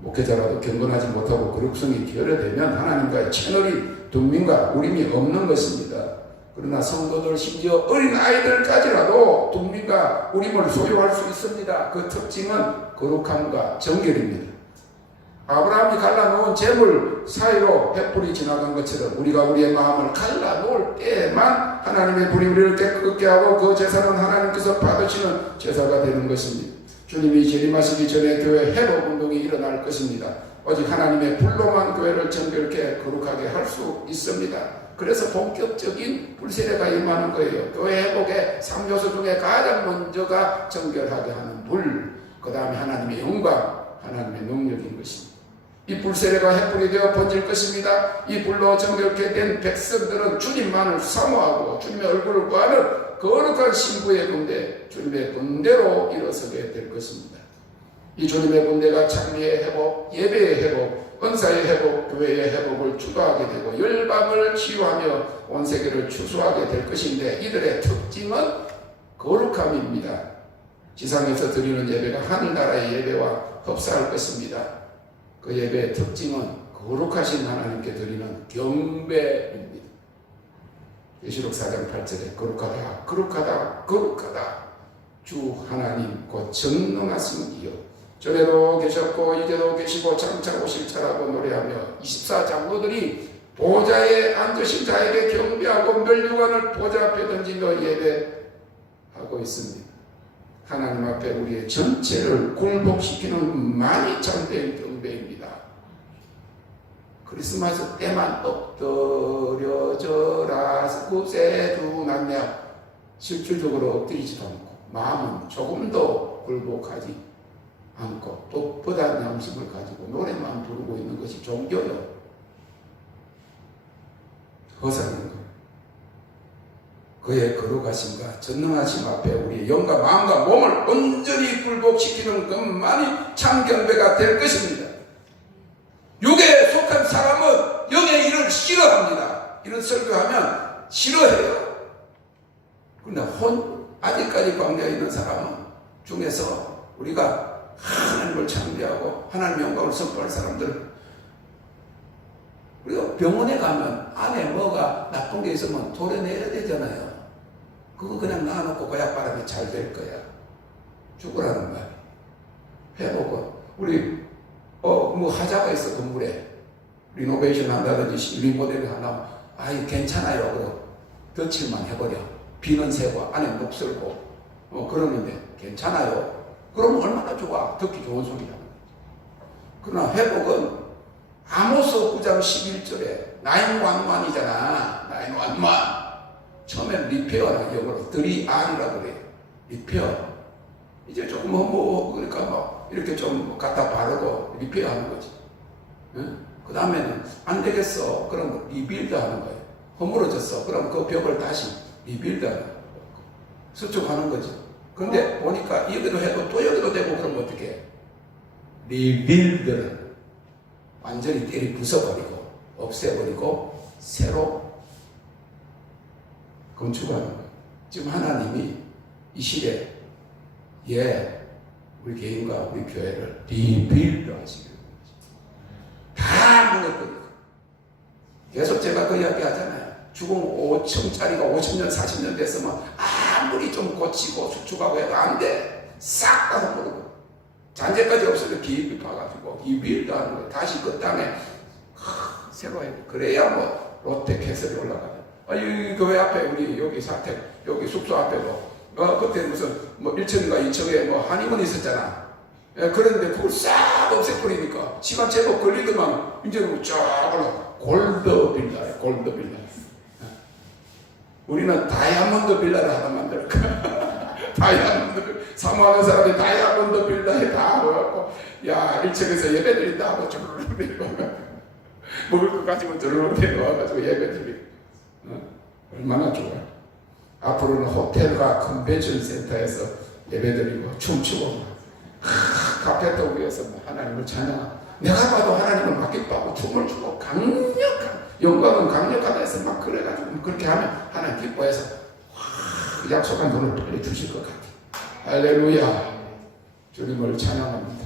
목회자라도 경건하지 못하고 거룩성이 결여되면 하나님과의 채널이 둠민과 우림이 없는 것입니다. 그러나 성도들 심지어 어린 아이들까지라도 둠민과 우림을 소유할 수 있습니다. 그 특징은 거룩함과 정결입니다. 아브라함이 갈라놓은 재물 사이로 횃불이 지나간 것처럼 우리가 우리의 마음을 갈라놓을 때만 하나님의 불이 우리를 깨끗게 하고 그 제사는 하나님께서 받으시는 제사가 되는 것입니다. 주님이 재림하시기 전에 교회 회복운동이 일어날 것입니다. 오직 하나님의 불로만 교회를 정결케 거룩하게 할 수 있습니다. 그래서 본격적인 불세례가 임하는 거예요. 교회 회복의 3요소 중에 가장 먼저가 정결하게 하는 불, 그 다음에 하나님의 영광, 하나님의 능력인 것입니다. 이 불세례가 횃불이 되어 번질 것입니다. 이 불로 정결케 된 백성들은 주님만을 사모하고 주님의 얼굴을 구하는 거룩한 신부의 군대, 주님의 군대로 일어서게 될 것입니다. 이 주님의 군대가 창리의 회복, 예배의 회복, 은사의 회복, 교회의 회복을 주도하게 되고 열방을 치유하며 온 세계를 추수하게 될 것인데, 이들의 특징은 거룩함입니다. 지상에서 드리는 예배가 하늘나라의 예배와 흡사할 것입니다. 그 예배의 특징은 거룩하신 하나님께 드리는 경배입니다. 계시록 4장 8절에 거룩하다, 거룩하다, 거룩하다 주 하나님 곧 전능하신 이여, 전에도 계셨고 이제도 계시고 장차 오실 자라고 노래하며 24장로들이 보좌에 앉으신 자에게 경배하고 멸류관을 보좌 앞에 던지며 예배하고 있습니다. 하나님 앞에 우리의 전체를 굴복시키는 많이 참된 경배입니다. 크리스마스 때만 엎드려져라 구세주났냐, 실질적으로 엎드리지도 않고 마음은 조금도 굴복하지 않고 뻣뻣한 양심을 가지고 노래만 부르고 있는 것이 종교요. 허사는 것. 그의 거룩하심과 전능하심 앞에 우리의 영과 마음과 몸을 온전히 굴복시키는 것만이 참 경배가 될 것입니다. 육에 속한 사람은 영의 일을 싫어합니다. 이런 설교하면 싫어해요. 그런데 아직까지 광야에 있는 사람은 중에서 우리가 하나님을 찬미하고 하나님의 영광을 선포할 사람들, 우리가 병원에 가면 안에 뭐가 나쁜 게 있으면 도려내야 되잖아요. 그거 그냥 놔놓고 고약바람이 잘 될 거야. 죽으라는 말이. 회복은 우리 뭐 하자가 있어. 건물에 리노베이션 한다든지 리모델링 한다면 아이 괜찮아요. 그럼 덧칠만 해버려. 비는 새고 안에 목 쓸고 그러는데 괜찮아요. 그럼 얼마나 좋아. 듣기 좋은 소리야. 그러나 회복은 아모스 9장 11절에 911이잖아. 911. 처음엔 리페어라, 영어로 드리안이라고 그래요. 리페어. 이제 조금 그러니까 뭐 이렇게 좀 갖다 바르고 리페어 하는 거지. 응? 그 다음에는 안 되겠어. 그럼 리빌드 하는 거예요. 허물어졌어. 그럼 그 벽을 다시 리빌드 하는 거예요. 수축하는 거지. 근데 보니까 여기도 해도 또 여기도 되고 그러면 어떻게 해? 리빌드는 완전히 때리 부숴버리고 없애버리고 새로 건축하는 거예요. 지금 하나님이 이 시대에 우리 개인과 우리 교회를 리빌드 하시려고 다 무너뜨리고, 계속 제가 그 이야기 하잖아요. 주공 5층짜리가 50년 40년 됐으면 아무리 좀 고치고 수축하고 해도 안 돼. 싹 다 흩어버리고 잔재까지 없어도 깊이 파가지고 리빌드 하는 거예요. 다시 그 땅에 새로 해요. 그래야 뭐 롯데 캐슬이 올라가요. 이 교회 앞에 우리 여기 사택 여기 숙소 앞에도 그때 무슨 뭐 1층인가 2층에 뭐 한의원 있었잖아. 그런데 그걸 싹 없애버리니까 시간 제법 걸리더만 이제는 쫙 올라가. 골드 빌라예요. 골드 빌라. 우리는 다이아몬드 빌라를 하나 만들까. 다이아몬드 사모하는 사람이 다이아몬드 빌라에 다 모여갖고 야 1층에서 예배 드린다 하고 저르르 내려와 먹을 것 가지고 저르르 내려와가지고 예배 드리고 얼마나 좋아요. 앞으로는 호텔과 컨벤션 센터에서 예배드리고 춤추고 카페도 위에서 하나님을 찬양하고, 내가 봐도 하나님을 막 기뻐하고 춤을 추고 강력한 영광은 강력하다 해서 막 그래가지고 그렇게 하면 하나님 기뻐해서 약속한 돈을 빨리 주실 것 같아요. 할렐루야. 주님을 찬양합니다.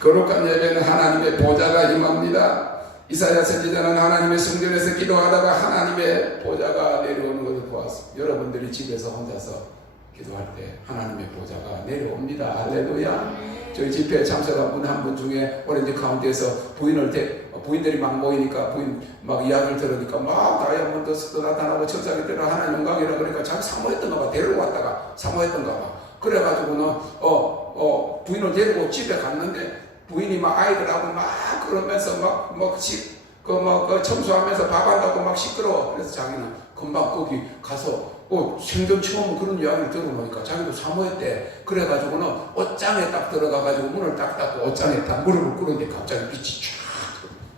거룩한 예배는 하나님의 보좌가 임합니다. 이사야 선지자는 하나님의 성전에서 기도하다가 하나님의 보좌가 내려오는 것을 보았습니다. 여러분들이 집에서 혼자서 기도할 때 하나님의 보좌가 내려옵니다. 할렐루야. 저희 집회에 참석한 분 한 분 중에 오렌지 카운티에서 부인들이 막 모이니까 부인 막 이야기를 들으니까 막 다이아몬드도 나타나고 천사기 때라 하나님 영광이라 그러니까 자기 사모했던가 봐. 데려왔다가 사모했던가 봐. 그래가지고는 부인을 데리고 집에 갔는데 부인이 막 아이들하고 막 그러면서 막 청소하면서 밥 한다고 막 시끄러워. 그래서 자기는 금방 거기 가서 생전 처음 그런 이야기를 들어보니까 자기도 사모했대. 그래가지고는 옷장에 딱 들어가가지고 문을 딱 닫고 옷장에 딱 무릎을 꿇었는데 갑자기 빛이 쫙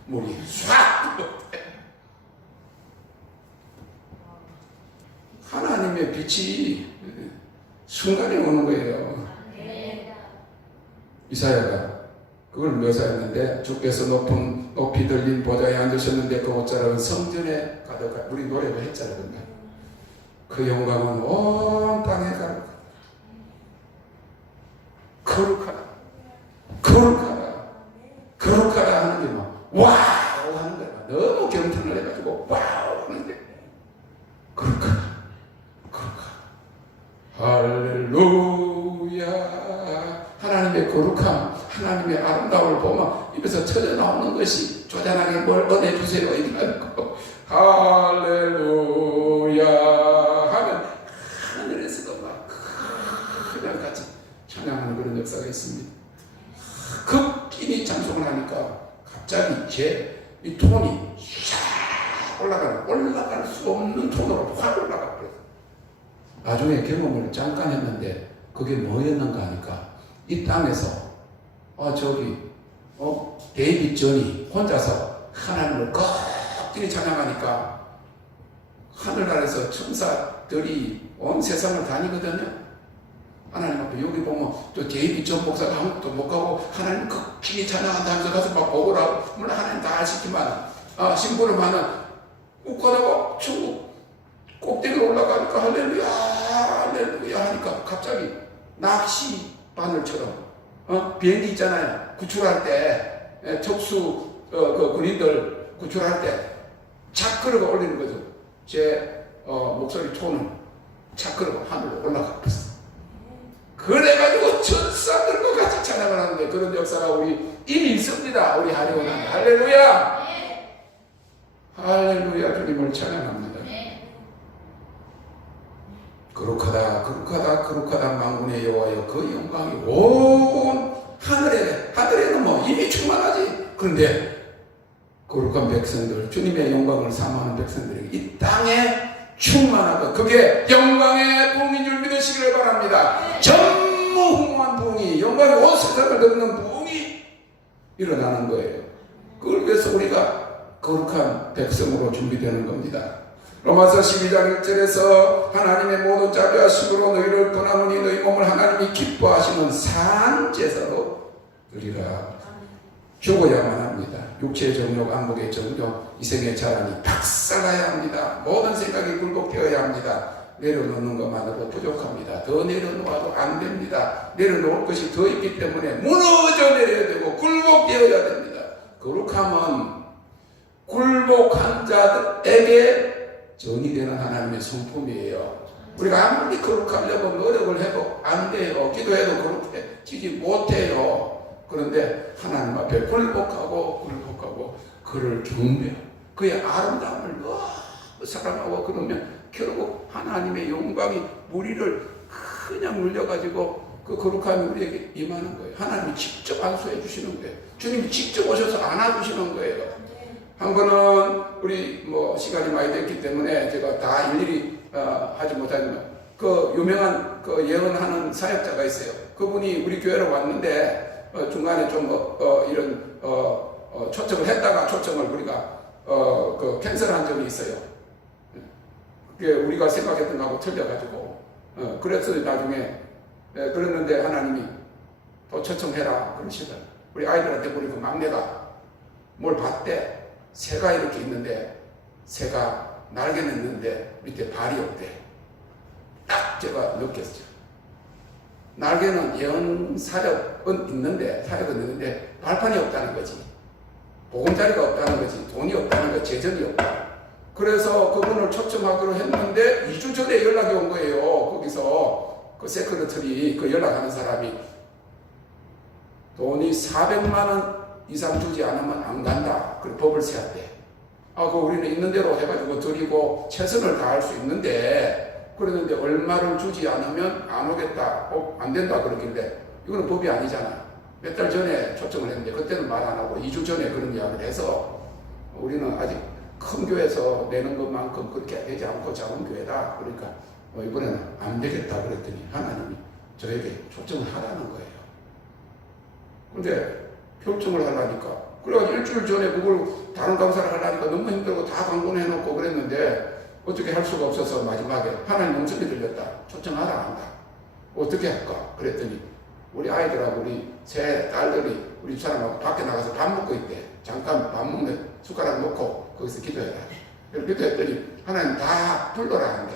물이 싹 하나님의 빛이 순간에 오는 거예요. 이사야가 그걸 묘사했는데 주께서 높이 들린 보좌에 앉으셨는데 그 옷자락은 성전에 가득한 우리 노래도 했잖아요. 그 영광은 온 땅에 가득 거룩하다 거룩하다 하는 게 막 와우 하는 거야. 너무 경탄을 해가지고 와우 하는데 거룩하다 할렐루야. 하나님의 거룩함, 하나님의 아름다움을 보면 입에서 터져 나오는 것이 쪼잔하게 뭘 은혜 주세요 이거 할렐루야 하면 하늘에서도 막 그냥 같이 찬양하는 그런 역사가 있습니다. 극진히 찬송을 하니까 갑자기 이 톤이 샥 올라갈 수 없는 톤으로 확 올라가. 나중에 경험을 잠깐 했는데 그게 뭐였는가 하니까 이 땅에서 데이빗 존이 혼자서 하나님을 거꾸로 찬양하니까 하늘나라에서 천사들이 온 세상을 다니거든요. 하나님 앞에 여기 보면 또 데이빗 존 목사가 한국도 못 가고 하나님 극히 찬양한다면서 가서 막 보고라고 물론 하나님 다 아시지만 심부름 하는 웃고다가 중국 꼭대기로 올라가니까 할렐루야 할렐루야 하니까 갑자기 낚시 바늘처럼 비행기 있잖아요. 구출할 때 특수 군인들 구출할 때 차크르가 올리는 거죠. 제 목소리 톤은 차크르가 하늘로 올라가 버렸어. 그래가지고 천사들과 같이 찬양을 하는데 그런 역사가 우리 이미 있습니다. 우리 하리오는 할렐루야 할렐루야 주님을 찬양합니다. 거룩하다 만군의 여호와여 그 영광이 온 하늘에는 뭐 이미 충만하지. 그런데 거룩한 백성들 주님의 영광을 사모하는 백성들에게 이 땅에 충만하고 그게 영광의 부흥인 줄 믿으시기를 바랍니다. 전무후무한 부흥이 영광의 온 세상을 덮는 부흥이 일어나는 거예요. 그걸 위해서 우리가 거룩한 백성으로 준비되는 겁니다. 로마서 12장 1절에서 하나님의 모든 자비와 신으로 너희를 떠나무니 너희 몸을 하나님이 기뻐하시는 산제사로 드리라. 죽어야만 합니다. 육체의 정욕, 안목의 정욕, 이생의 자랑이 박살나야 합니다. 모든 생각이 굴복되어야 합니다. 내려놓는 것만으로 부족합니다. 더 내려놓아도 안 됩니다. 내려놓을 것이 더 있기 때문에 무너져 내려야 되고 굴복되어야 됩니다. 거룩함은 굴복한 자들에게 정의되는 하나님의 성품이에요. 우리가 아무리 거룩하려고 노력을 해도 안 돼요. 기도해도 거룩해지지 못해요. 그런데 하나님 앞에 굴복하고 그를 경배하고 그의 아름다움을 너무 사랑하고 그러면 결국 하나님의 영광이 우리를 그냥 눌려가지고 그 거룩함이 우리에게 임하는 거예요. 하나님이 직접 안수해 주시는 거예요. 주님이 직접 오셔서 안아주시는 거예요. 한 번은 우리 시간이 많이 됐기 때문에 제가 다 일일이 하지 못하지만 그 유명한 그 예언하는 사역자가 있어요. 그분이 우리 교회로 왔는데 중간에 좀 이런 초청을 했다가 초청을 우리가 그 캔슬한 적이 있어요. 그게 우리가 생각했던 거하고 틀려가지고 그래서 나중에 그랬는데 하나님이 또 초청해라 그러시더라고요. 우리 아이들한테 보니까 막내가 뭘 봤대. 새가 이렇게 있는데 새가 날개는 있는데 밑에 발이 없대. 딱 제가 느꼈죠. 날개는 예언 사역은 있는데 발판이 없다는 거지. 보금자리가 없다는 거지. 돈이 없다는 거지. 재정이 없다. 그래서 그분을 초청하기로 했는데 2주 전에 연락이 온 거예요. 거기서 그 세크레터리 그 연락하는 사람이 돈이 400만 원 이상 주지 않으면 안 간다. 그 법을 세웠대. 그 우리는 있는 대로 해가지고 드리고 최선을 다할 수 있는데 그러는데 얼마를 주지 않으면 안 오겠다. 안 된다 그러길래 이거는 법이 아니잖아. 몇 달 전에 초청을 했는데 그때는 말 안 하고 2주 전에 그런 이야기를 해서 우리는 아직 큰 교회에서 내는 것만큼 그렇게 되지 않고 작은 교회다. 그러니까 이번에는 안 되겠다 그랬더니 하나님이 저에게 초청을 하라는 거예요. 근데 결정을 하려니까 그래가지고 일주일 전에 그걸 다른 강사를 하려니까 너무 힘들고 다 강론해놓고 그랬는데 어떻게 할 수가 없어서 마지막에 하나님 목소리 들렸다. 초청하라 한다. 어떻게 할까? 그랬더니 우리 아이들하고 우리 세 딸들이 우리 사람하고 밖에 나가서 밥 먹고 있대. 잠깐 밥 먹는 숟가락 놓고 거기서 기도해라. 그래서 기도했더니 하나님 다 불러라 하는데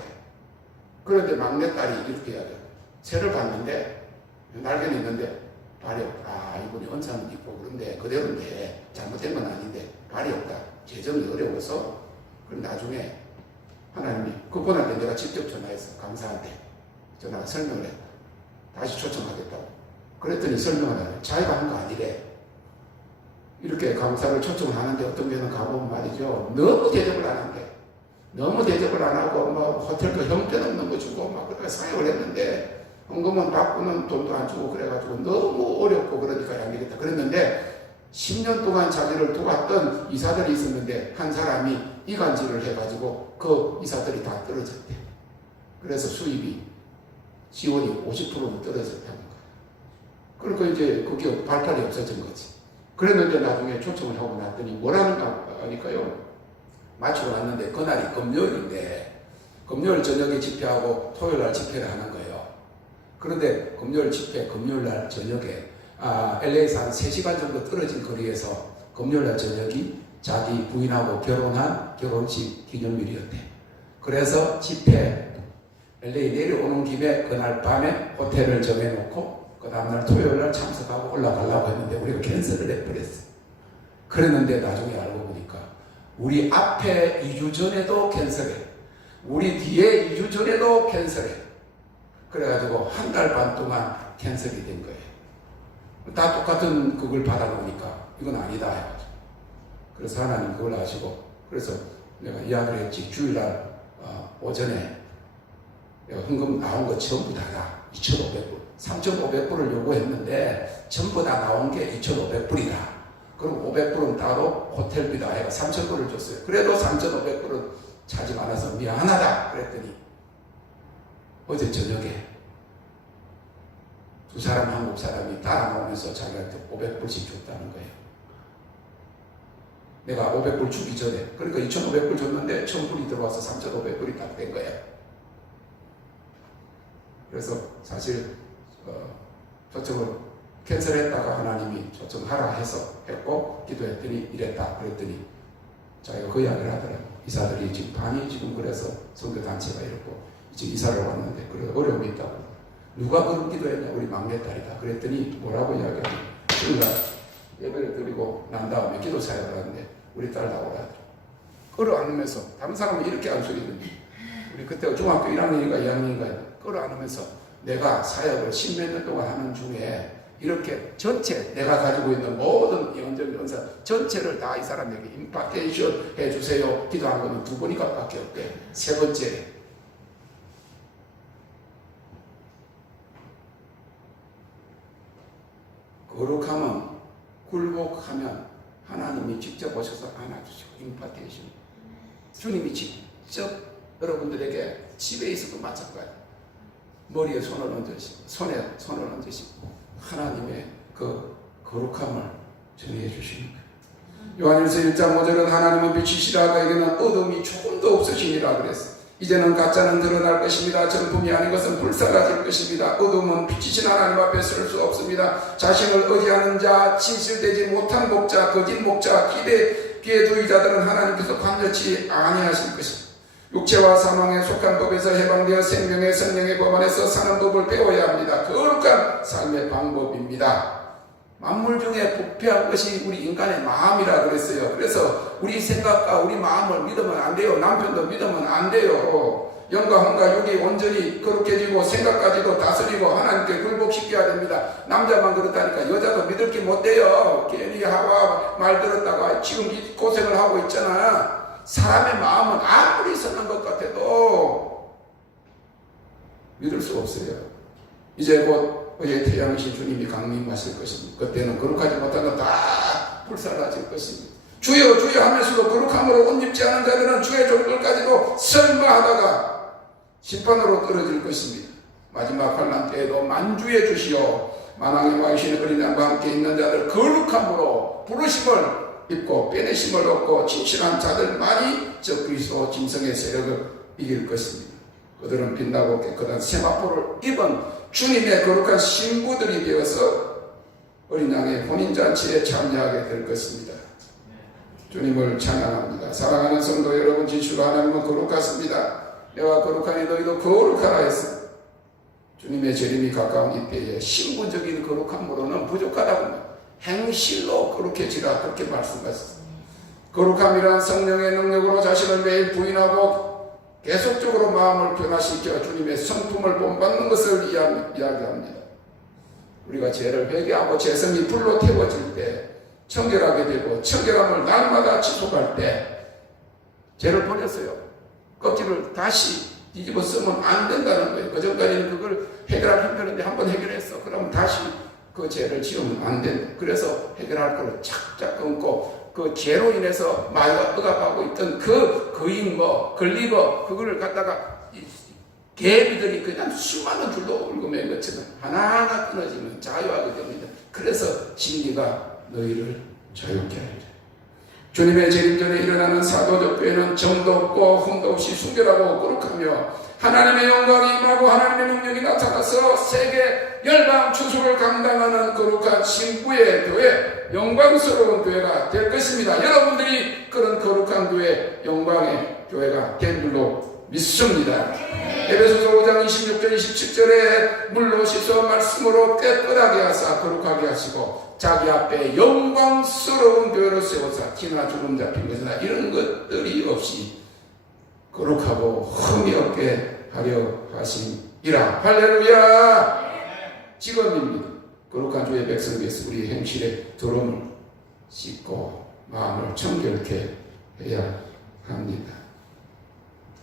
그런데 막내딸이 이렇게 해야 돼. 새를 봤는데 날개는 있는데 발이 없다. 이분이 언사는 있고 그런데 그대로인데 잘못된 건 아닌데 발이 없다. 재정이 어려워서 그럼 나중에 하나님이 그분한테 내가 직접 전화해서 강사한테 전화가 설명을 했다. 다시 초청하겠다고. 그랬더니 설명을 하네. 자기가 한 거 아니래. 이렇게 강사를 초청을 하는데 어떤 경우는 가보면 말이죠. 너무 대접을 안 한대. 너무 대접을 안 하고 막 호텔도 형편없는 거 주고 막 그렇게 사역을 했는데 헌금은 받고는 돈도 안 주고 그래가지고 너무 어렵고 그러니까 안 되겠다 그랬는데 10년 동안 자기를 도왔던 이사들이 있었는데 한 사람이 이간질을 해가지고 그 이사들이 다 떨어졌대. 그래서 수입이 지원이 50%는 떨어졌다는 거야. 그러니까 이제 그게 발판이 없어진 거지. 그랬는데 나중에 초청을 하고 났더니 뭐라는가 하니까요. 마치고 왔는데 그날이 금요일인데 금요일 저녁에 집회하고 토요일날 집회를 하는 거예요. 그런데 금요일 집회, 금요일날 저녁에 LA에서 한 3시간 정도 떨어진 거리에서 금요일날 저녁이 자기 부인하고 결혼한 결혼식 기념일이었대. 그래서 집회 LA 내려오는 김에 그날 밤에 호텔을 정해놓고 그 다음날 토요일날 참석하고 올라가려고 했는데 우리가 캔슬을 해버렸어. 그랬는데 나중에 알고 보니까 우리 앞에 2주 전에도 캔슬해. 우리 뒤에 2주 전에도 캔슬해. 그래가지고 한 달 반 동안 캔슬이 된 거예요. 다 똑같은 그걸 받아보니까 이건 아니다 해가지고. 그래서 하나님 그걸 아시고 그래서 내가 이야기를 했지. 주일날 오전에 내가 헌금 나온 거 전부 다다 2,500불 3,500불을 요구했는데 전부 다 나온 게 2,500불이다. 그럼 500불은 따로 호텔비다 해가 3,000불을 줬어요. 그래도 3,500불은 차지 않아서 미안하다 그랬더니 어제 저녁에 두 사람 한국 사람이 따라 나오면서 자기한테 500불씩 줬다는 거예요. 내가 500불 주기 전에 그러니까 2,500불 줬는데 1,000불이 들어와서 3,500불이 딱 된 거예요. 그래서 사실 초청을 캔슬했다가 하나님이 초청하라 해서 했고 기도했더니 이랬다 그랬더니 자기가 그 이야기를 하더라고요. 이사들이 지금 반이 지금 그래서 선교단체가 이렇고 지금 이사를 왔는데 그래 어려움이 있다고. 누가 그런 기도했냐? 우리 막내딸이다. 그랬더니 뭐라고 이야기하냐? 주일날 예배를 드리고 난 다음에 기도 사역을 하는데 우리 딸 나오라. 끌어안으면서 다른 사람은 이렇게 안 소리는데 우리 그때 중학교 1학년인가 2학년인가 끌어안으면서 내가 사역을 10몇 년 동안 하는 중에 이렇게 전체 내가 가지고 있는 모든 영적 연사 전체를 다 이 사람에게 임파테이션 해주세요. 기도한 거는 2번인가밖에 없대. 세 번째 거룩하면 굴복하면 하나님이 직접 오셔서 안아주시고 임파테이션 주님이 직접 여러분들에게 집에 있어도 마찬가지 머리에 손을 얹으시고 손에 손을 얹으시고 하나님의 그 거룩함을 전해 주시는 거예요. 요한일서 1장 5절은 하나님은 빛이시라 그에게는 어둠이 조금도 없으시니라 그랬어요. 이제는 가짜는 드러날 것입니다. 전품이 아닌 것은 불사라질 것입니다. 어둠은 빛이신 하나님 앞에 설 수 없습니다. 자신을 의지하는 자, 진실되지 못한 목자, 거짓 목자, 기에 두의 자들은 하나님께서 관여치 아니하실 것입니다. 육체와 사망에 속한 법에서 해방되어 생명의 성령의 법 안에서 사는 법을 배워야 합니다. 거룩한 삶의 방법입니다. 만물 중에 부패한 것이 우리 인간의 마음이라 그랬어요. 그래서 우리 생각과 우리 마음을 믿으면 안 돼요. 남편도 믿으면 안 돼요. 영과 혼과 육이 온전히 거룩해지고 생각까지도 다스리고 하나님께 굴복시켜야 됩니다. 남자만 그렇다니까 여자도 믿을 게 못 돼요. 괜히 하와 말 들었다가 지금 고생을 하고 있잖아. 사람의 마음은 아무리 선한 것 같아도 믿을 수 없어요. 이제 곧 의의 태양이신 주님이 강림하실 것입니다. 그때는 거룩하지 못한 건 다 불사라질 것입니다. 주여 주여 하면서도 거룩함으로 옷 입지 않은 자들은 주의 종들까지도 설마하다가 심판으로 떨어질 것입니다. 마지막 환난 때에도 만주의 주시오 만왕의 왕이신 어린 양과 함께 있는 자들 거룩함으로 부르심을 입고 빼내심을 얻고 진실한 자들만이 저 그리스도 짐승의 세력을 이길 것입니다. 그들은 빛나고 깨끗한 세마포를 입은 주님의 거룩한 신부들이 되어서 어린 양의 혼인잔치에 참여하게 될 것입니다. 주님을 찬양합니다. 사랑하는 성도 여러분, 진실로 하나님은 거룩하십니다. 내가 거룩하니 너희도 거룩하라 했습니다. 주님의 재림이 가까운 이때에 신분적인 거룩함으로는 부족하다고 행실로 거룩해지라 그렇게 말씀하셨습니다. 거룩함이란 성령의 능력으로 자신을 매일 부인하고 계속적으로 마음을 변화시켜 주님의 성품을 본받는 것을 이야기합니다. 우리가 죄를 회개하고 죄성이 불로 태워질 때 청결하게 되고 청결함을 날마다 지속할 때 죄를 버렸어요. 껍질을 다시 뒤집어 쓰면 안 된다는 거예요. 그전까지는 그걸 해결할 형편인데 한번 해결했어. 그러면 다시 그 죄를 지으면 안 된다. 그래서 해결할 걸 착착 끊고 그 죄로 인해서 마이가 억압하고 있던 그 거인 걸리고 그거를 갖다가 개비들이 그냥 수많은 줄로 얽어맨 것처럼 하나하나 끊어지면 자유하게 됩니다. 그래서 진리가 너희를 자유케 하리라. 주님의 재림 전에 일어나는 사도적 교회는 정도 없고 흠도 없이 순결하고 거룩하며 하나님의 영광이 임하고 하나님의 능력이 나타나서 세계 열방 추수를 감당하는 거룩한 신부의 교회, 영광스러운 교회가 될 것입니다. 여러분들이 그런 거룩한 교회, 영광의 교회가 된 줄로 믿습니다. 에베소서 5장 26절 27절에 물로 씻어 말씀으로 깨끗하게 하사 거룩하게 하시고 자기 앞에 영광스러운 교회로 세워서 티나 주름 잡힌 것이나 이런 것들이 없이 거룩하고 흠이 없게 하려 하심이라. 할렐루야. 직업입니다. 거룩한 주의 백성 되어서 우리 행실에 더러움을 씻고 마음을 청결케 해야 합니다.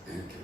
이렇게.